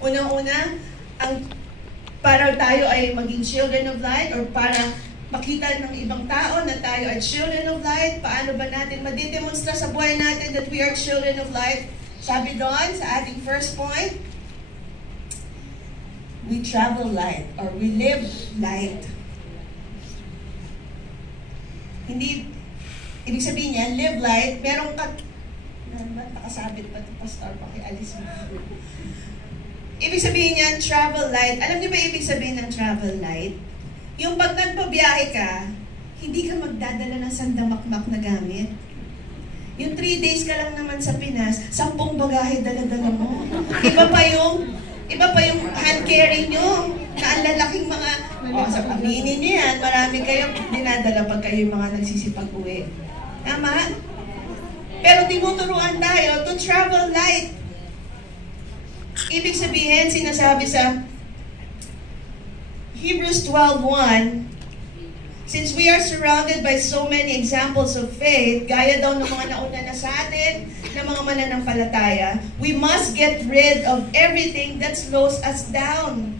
Unang-una, para tayo ay maging children of light or para makita ng ibang tao na tayo ay children of light, paano ba natin madidemonstra sa buhay natin that we are children of light? Sabi doon sa ating first point, we travel light or we live light. Hindi, ibig sabihin niya, live light, merong nakasabit pa ito, pastor, pakialis mo. Ibig sabihin niyan, travel light. Alam niyo ba ibig sabihin ng travel light? Yung pag nagpabiyahe ka, hindi ka magdadala ng sandamakmak na gamit. Yung 3 days ka lang naman sa Pinas, 10 bagahe dala-dala mo. Iba pa yung hand carry nyo, na ang lalaking mga, sa aminin nyo yan, marami kayong dinadala pag kayo mga nagsisipag-uwi. Tama? Pero tinuturuan tayo to travel light. Ibig sabihin, sinasabi sa Hebrews 12:1, since we are surrounded by so many examples of faith, gaya daw ng mga nauna na sa atin, ng mga mananampalataya, we must get rid of everything that slows us down,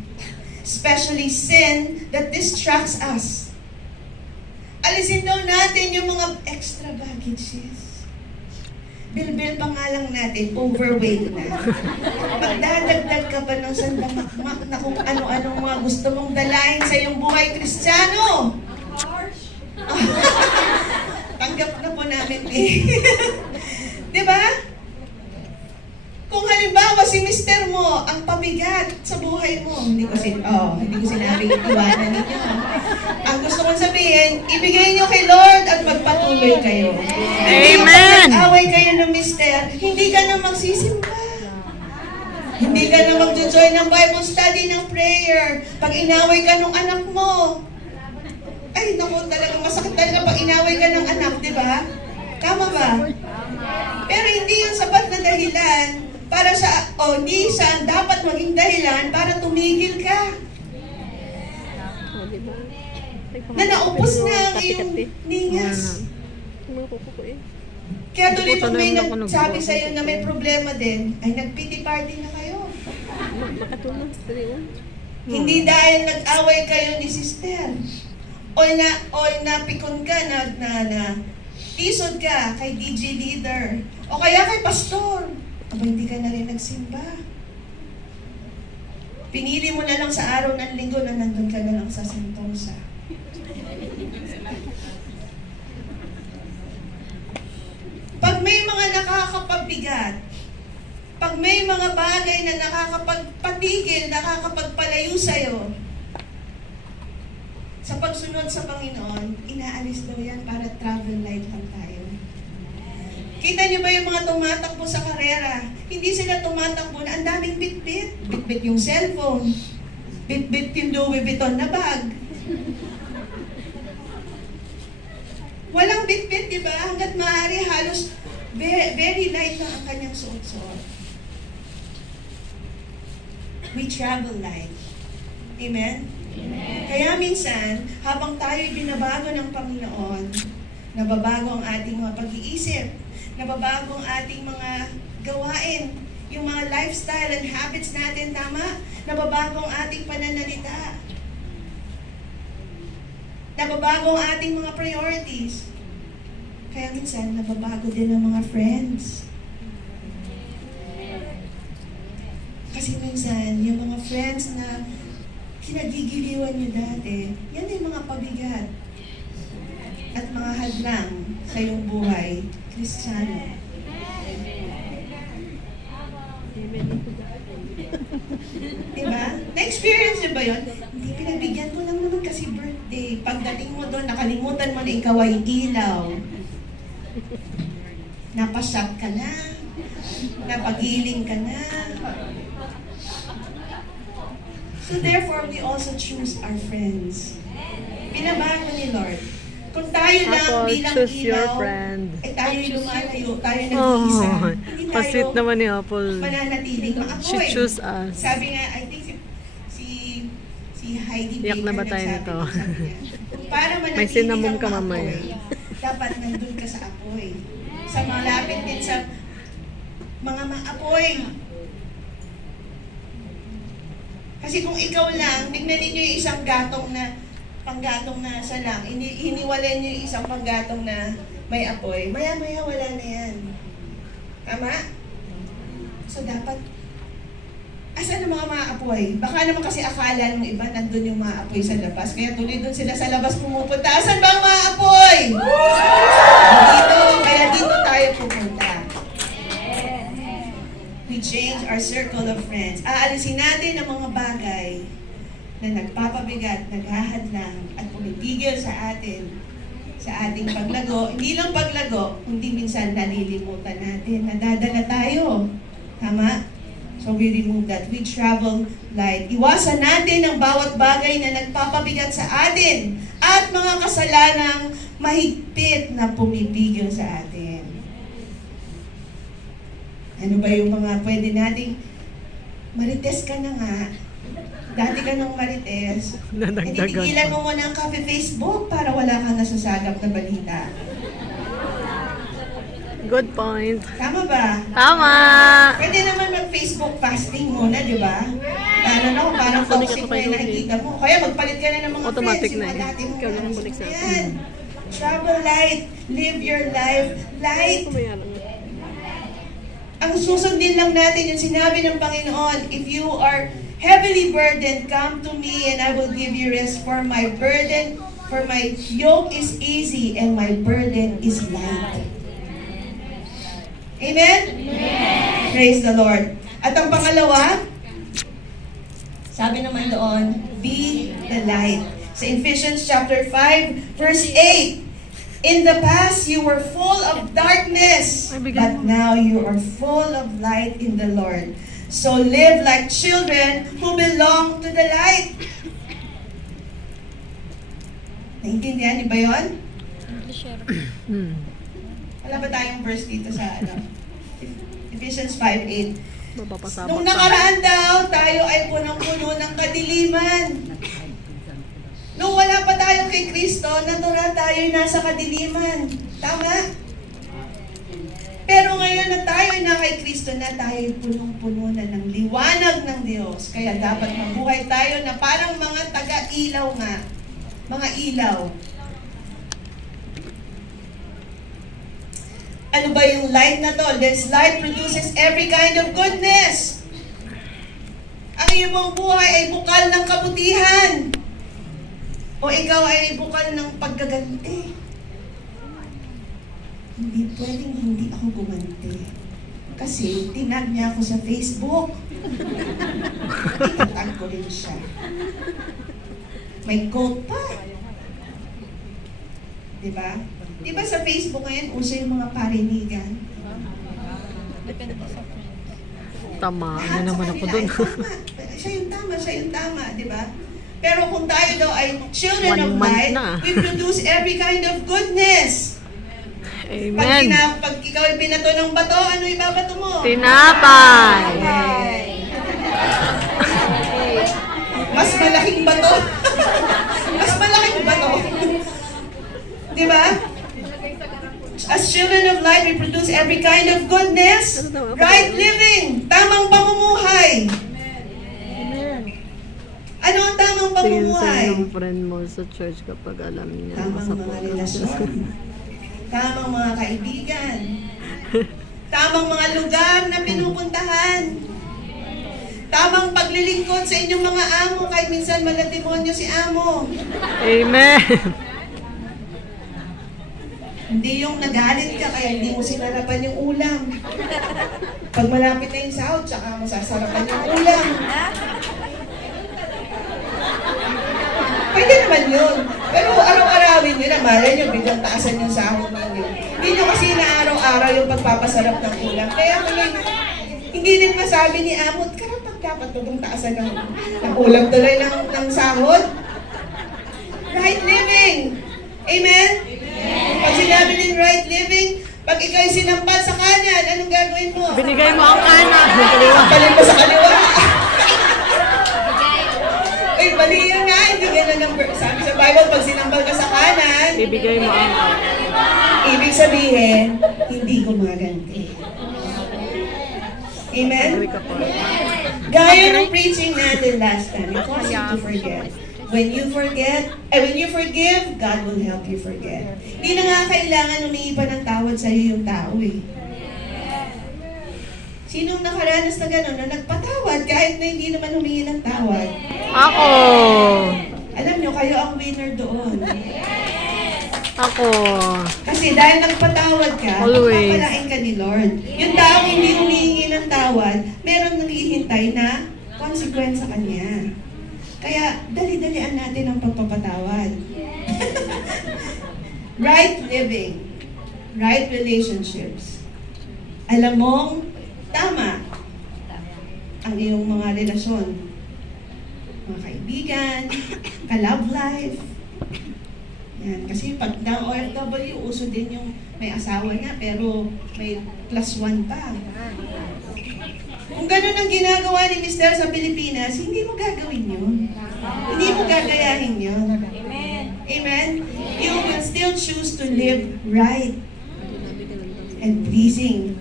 especially sin that distracts us. Alisin daw natin yung mga extra baggages. Bilbil pa nga lang natin, overweight na. Magdadagdag ka pa ng sandamakmak na kung ano-anong mga gusto mong dalahin sa iyong buhay Kristiyano. Tanggap na po namin eh. Diba? Kung halimbawa si mister mo ang pabigat sa buhay mo, hindi ko sinabing iwanan ninyo. Ang gusto kong sabihin, ibigay niyo kay Lord at magpatuloy kayo. Amen! Pag-away kayo ng mister, hindi ka na magsisimba. Hindi ka na mag-join ng Bible study, ng prayer. Pag inaway ka ng anak mo, ay naku, talagang masakit talaga pag inaway ka ng anak, di ba? Tama ba? Pero hindi yung sapat na dahilan para hindi siya dapat maging dahilan para tumigil ka. Na naupos na ang iyong ningas. Kaya tuloy pag may nagsabi sa iyo na may problema din, ay nag-pity party na kayo. Hindi dahil nag-away kayo ni sister. O napikon ka na tisod ka kay DJ leader. O kaya kay pastor. Aba, hindi ka na rin nagsimba. Pinili mo na lang sa araw ng linggo na nandun ka na lang sa Sentosa. Pag may mga nakakapagbigat, pag may mga bagay na nakakapagpatigil, nakakapagpalayo sa'yo, sa pagsunod sa Panginoon, inaalis daw yan para travel light lang tayo. Kita niyo ba yung mga tumatakbo sa karera? Hindi sila tumatakbo na ang daming bit-bit. Bit-bit yung cellphone. Bit-bit yung Louis Vuitton na bag. Walang bit-bit, di ba? Hanggat maaari, halos very light lang ang kanyang suot-suot. We travel light. Amen? Amen. Kaya minsan, habang tayo'y binabago ng Panginoon, nababago ang ating mga pag-iisip, nababago ang ating mga gawain, yung mga lifestyle and habits natin, tama? Nababago ang ating pananalita. Nababago ang ating mga priorities. Kaya minsan, nababago din ang mga friends. Kasi minsan, yung mga friends na kinagigiliwan nyo dati, yan yung mga pabigat at mga hadlang sa iyong buhay, Kristiyano. Diba? Na-experience nyo ba yun? Hindi, pinagbigyan ko lang naman kasi birthday. Pagdating mo doon, nakalimutan mo na ikaw ay ilaw. Napashot ka na. Napagiling ka na. So therefore, we also choose our friends. Pinabago ni Lord. Kung tayo lang bilang choose your ilaw, friend. tayo'y lumalayo, tayo nag-iisa. Hindi tayo Pasit naman ni Apple. mananatiling maapoy. She choose us. Sabi nga, I think si Heidi Iyak Baker na ba tayo nagsabi nito? kung sabi niya, para manatili May cinnamon kang ka mamaya. maapoy, dapat nandun ka sa apoy. Sa malapit din sa mga maapoy. Kasi kung ikaw lang, tignan ninyo yung isang panggatong na sa lang, hiniwalay niyo yung isang panggatong na may apoy, maya-maya wala na yan. Tama? So dapat, asan ang mga apoy? Baka naman kasi akala ng iba nandun yung mga apoy sa labas, kaya tuloy doon sila sa labas pumupunta. Asan ba ang mga apoy? Dito, kaya dito tayo pupunta. We change our circle of friends. Aalisin natin ang mga bagay na nagpapabigat, naghahadlang, at pumipigil sa atin, sa ating paglago. Hindi lang paglago, kundi minsan nalilimutan natin, nadadala tayo. Tama? So we remove that. We travel light. Iwasan natin ang bawat bagay na nagpapabigat sa atin at mga kasalanang mahigpit na pumipigil sa atin. Ano ba yung mga pwede nating marites ka na nga? Dati ka nang marites. Tigilan mo muna ang coffee Facebook para wala kang nasasagap na balita. Good point. Tama ba? Tama! Pwede naman mag-Facebook fasting muna, di ba? Parang toxic na yung nakikita mo. Kaya magpalit ka na ng mga Automatic friends, na yung mga eh. dati mo. Ikaw lang ang balik sa atin. Yan. Travel light. Live your life. Light. Ang susundin lang natin yung sinabi ng Panginoon, if you are heavily burdened, come to me and I will give you rest, for my yoke is easy and my burden is light. Amen? Amen. Praise the Lord. At ang pangalawa, sabi naman doon, be the light. Sa Ephesians chapter 5, verse 8, in the past you were full of darkness, but now you are full of light in the Lord. So live like children who belong to the light. Naintindihan niyo ba yun? Wala ba tayong verse dito sa Ephesians 5:8? Nung nakaraan daw, tayo ay punong-puno ng kadiliman. Nung wala pa tayo kay Kristo, natural tayo nasa kadiliman. Tama? Pero ngayon na tayo na kay Kristo na, tayo punong-puno na ng liwanag ng Diyos. Kaya dapat mabuhay tayo na parang mga taga-ilaw nga. Mga ilaw. Ano ba yung light na to? This light produces every kind of goodness. Ang iyong buhay ay bukal ng kabutihan. O ikaw ay bukal ng paggaganti. Hindi pwedeng hindi ako gumanti. Kasi tinag niya ako sa Facebook. Itatag ko rin siya. May quote pa. Diba? Diba sa Facebook ngayon, uso yung mga parinigan? Depende sa friends. Tama. Lahat Ano sa naman ako kanila dun? ay tama. Siya yung tama, di ba? Pero kung tayo daw ay children of 1 month light, na. we produce every kind of goodness. Amen. Pag ikaw ay binato ng bato, ano ibabato mo? Tinapay. Mas malaking bato. Mas malaking bato. Di ba? As children of light, we produce every kind of goodness, right living, tamang pamumuhay. Ano ang tamang Tingin sa pamumuhay? yung friend mo sa church kapag alam niya. Tamang mga relasyon. Tamang mga kaibigan. Tamang mga lugar na pinupuntahan. Tamang paglilingkod sa inyong mga amo kahit minsan malademonyo si amo. Amen. Hindi yung nagalit ka kaya hindi mo sinarapan yung ulam. Pag malapit na yung sahod, tsaka mo sasarapan yung ulam. Pwede naman yun. Pero araw-arawin nyo na, malay nyo, biglang taasan yung sahod ninyo. Hindi nyo kasi na araw-araw yung pagpapasarap ng ulam. Kaya hindi din masabi ni Amot, karapat dapat itong taasan ng ulam tuloy ng sahod. Right living. Amen? Pag sinabi ng right living, pag ikaw'y sinampal sa kanan, anong gagawin mo? Binigay mo ang kanan. Ng kaliwa. Palin mo sa kaliwa. Uy, mali yun nga. Hindi ganun ang sabi sa Bible, pag sinampal ka sa kanan, Ibigay mo ang ibig sabihin, hindi gumaganti. Amen? Agree ka pa. Gaya ng preaching natin last time, it causes you to forget. When you forgive, God will help you forget. Hindi na nga kailangan humingi pa ng tawad sa'yo yung tao eh. Sinong nakaranas na gano'n na nagpatawad kahit na hindi naman humingi ng tawad? Ako. Alam nyo, kayo ang winner doon. Ako. Kasi dahil nagpatawad ka, Always. papalain ka ni Lord. Yung taong hindi humihingi ng tawad, meron naghihintay na consequence sa kanya. Kaya, dali-dalian natin ang pagpapatawad. Right living. Right relationships. Alam mong, tama ang iyong mga relasyon. Mga kaibigan, ka-love life. Yan. Kasi pag na-OFW, uso din yung may asawa na, pero may +1 pa. Kung ganun ang ginagawa ni Mr. sa Pilipinas, hindi mo gagawin yun. Hindi mo gagayahin yun. Amen. Amen? You will still choose to live right and pleasing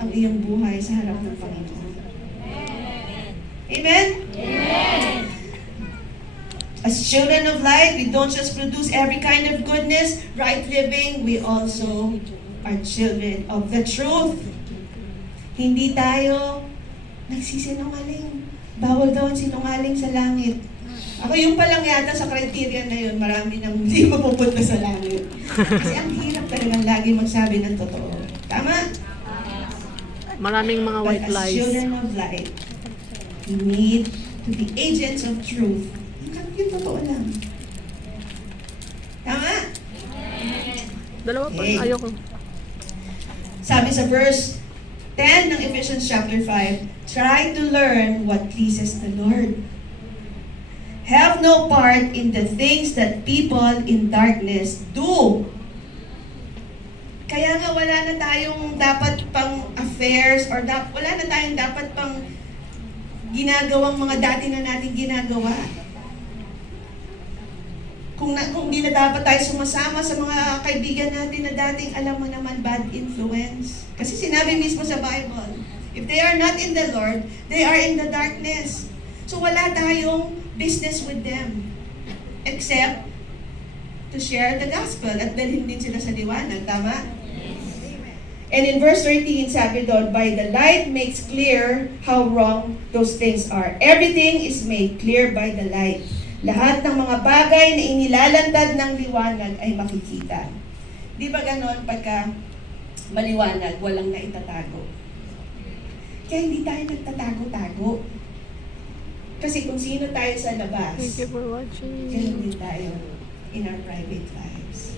ang iyong buhay sa harap ng Panginoon. Amen? As children of light, we don't just produce every kind of goodness, right living, we also are children of the truth. Hindi tayo nagsisinungaling. Bawal daw ang sinungaling sa langit. Ako yung palang yata sa criteria na yun, marami nang hindi mapupunta sa langit. Kasi ang hirap talagang lagi magsabi ng totoo. Tama? Maraming mga But white as lies. children of light, we need to be agents of truth. Yung totoo lang. Tama? Dalawa pa. Okay. Ayoko. Sabi sa verse 10 ng Ephesians chapter 5, try to learn what pleases the Lord. Have no part in the things that people in darkness do. Kaya nga wala na tayong dapat pang affairs or wala na tayong dapat pang ginagawang mga dati na natin ginagawa. Kung hindi na dapat tayo sumasama sa mga kaibigan natin na dating alam mo naman bad influence. Kasi sinabi mismo sa Bible, if they are not in the Lord, they are in the darkness. So wala tayong business with them. Except to share the gospel at dalhin din sila sa liwanag. Tama? And in verse 13, sabi doon, by the light makes clear how wrong those things are. Everything is made clear by the light. Lahat ng mga bagay na inilalantad ng liwanag ay makikita. Di ba ganon pagka maliwanag, walang naitatago? Kaya hindi tayo nagtatago-tago. Kasi kung sino tayo sa labas, Thank you for watching. ganun din tayo in our private lives.